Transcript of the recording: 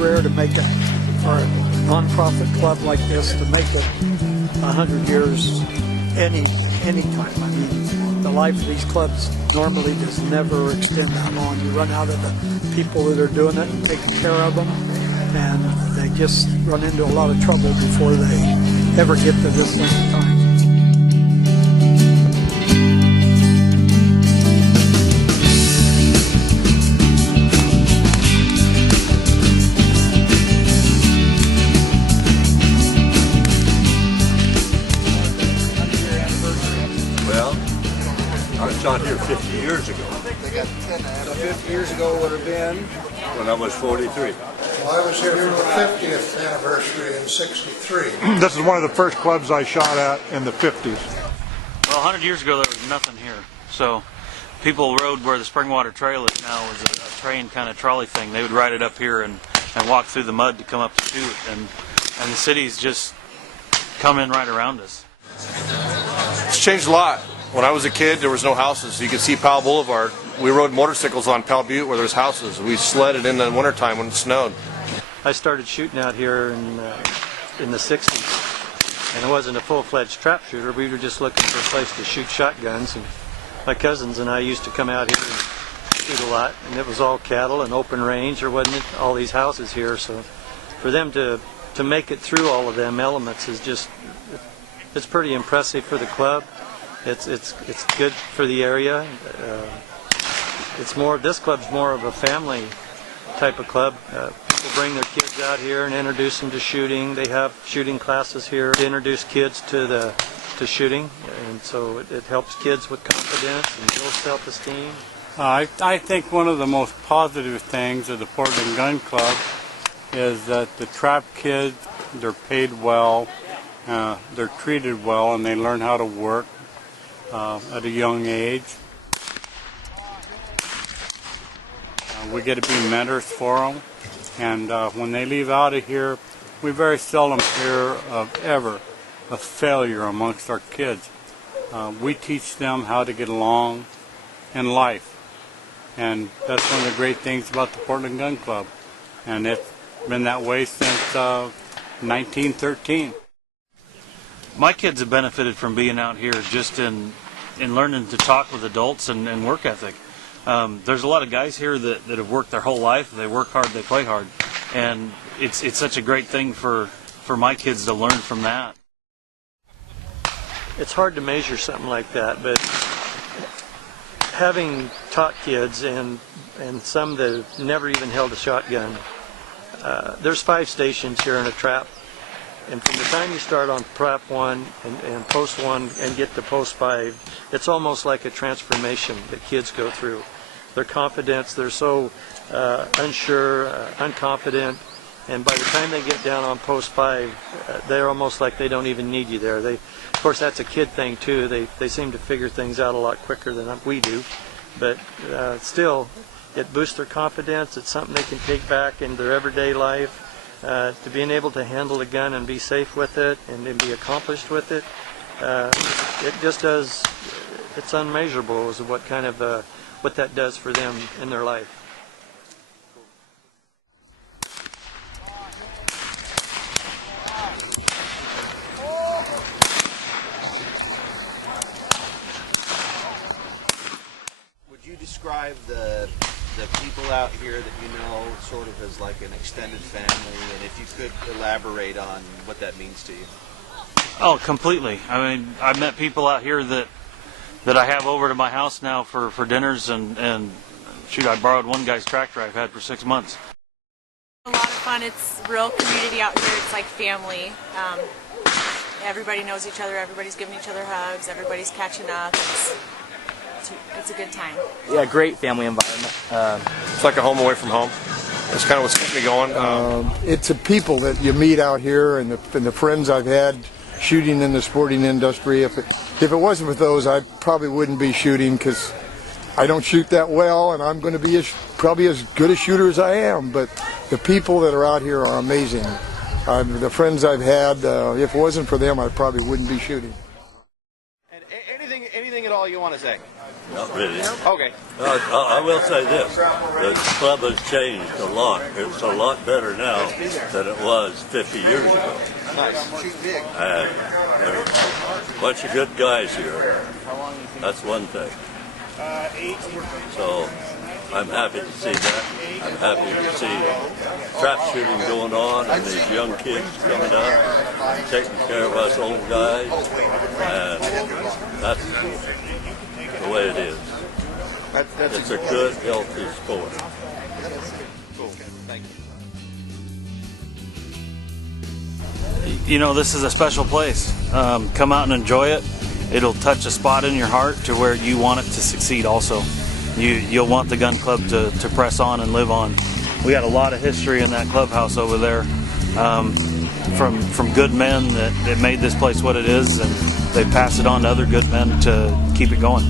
rare to make for a nonprofit club like this to make it 100 years any time. I mean, the life of these clubs normally does never extend that long. You run out of the people that are doing it and taking care of them, and they just run into a lot of trouble before they ever get to this length of time. I was out here 50 years ago. They got 10 so 50 years ago would have been? When I was 43. Well, I was here for the 50th anniversary in '63. This is one of the first clubs I shot at in the 50s. Well, 100 years ago there was nothing here. So people rode where the Springwater Trail is now was a train kind of trolley thing. They would ride it up here and walk through the mud to come up to shoot. And the city's just come in right around us. It's changed a lot. When I was a kid, there was no houses. You could see Powell Boulevard. We rode motorcycles on Powell Butte where there's houses. We sledded in the wintertime when it snowed. I started shooting out here in the 60s, and it wasn't a full-fledged trap shooter. We were just looking for a place to shoot shotguns, and my cousins and I used to come out here and shoot a lot, and it was all cattle and open range. There wasn't all these houses here, so for them to make it through all of them elements is just, it's pretty impressive for the club. It's good for the area. This club's more of a family type of club. People bring their kids out here and introduce them to shooting. They have shooting classes here to introduce kids to shooting, and so it helps kids with confidence and builds self-esteem. I think one of the most positive things of the Portland Gun Club is that the trap kids, they're paid well, they're treated well, and they learn how to work at a young age. We get to be mentors for them, and when they leave out of here, we very seldom hear of ever a failure amongst our kids. We teach them how to get along in life, and that's one of the great things about the Portland Gun Club, and it's been that way since 1913. My kids have benefited from being out here just in learning to talk with adults and work ethic. There's a lot of guys here that have worked their whole life. They work hard, they play hard, and it's such a great thing for my kids to learn from that. It's hard to measure something like that, but having taught kids and some that have never even held a shotgun, there's 5 stations here in a trap. And from the time you start on Prep 1 and Post 1 and get to Post 5, it's almost like a transformation that kids go through. Their confidence, they're so unsure, unconfident, and by the time they get down on Post 5, they're almost like they don't even need you there. Of course, that's a kid thing too. They seem to figure things out a lot quicker than we do, but still, it boosts their confidence. It's something they can take back into their everyday life. To being able to handle a gun and be safe with it and be accomplished with it, it just does. It's unmeasurable as to what kind of what that does for them in their life. Would you describe the people out here that you know sort of as like an extended family, and if you could elaborate on what that means to you? Oh, completely. I mean, I've met people out here that I have over to my house now for dinners, and shoot, I borrowed one guy's tractor I've had for 6 months. A lot of fun. It's real community out here. It's like family. Everybody knows each other. Everybody's giving each other hugs. Everybody's catching up. It's a good time. Yeah, great family environment. It's like a home away from home. That's kind of what's keeping me going. It's the people that you meet out here and the friends I've had shooting in the sporting industry. If it wasn't for those, I probably wouldn't be shooting, because I don't shoot that well, and I'm going to be probably as good a shooter as I am. But the people that are out here are amazing. The friends I've had, if it wasn't for them, I probably wouldn't be shooting. And anything at all you want to say? Not really. Okay. I will say this, the club has changed a lot. It's a lot better now than it was 50 years ago. Nice. Shoot big. And there's a bunch of good guys here. That's one thing. So I'm happy to see that. I'm happy to see trap shooting going on and these young kids coming up, taking care of us old guys. And that's the way it is. It's a good, healthy sport. Cool. Thank you. You know, this is a special place. Come out and enjoy it. It'll touch a spot in your heart to where you want it to succeed also. You'll want the gun club to press on and live on. We got a lot of history in that clubhouse over there, from good men that made this place what it is, and they pass it on to other good men to keep it going.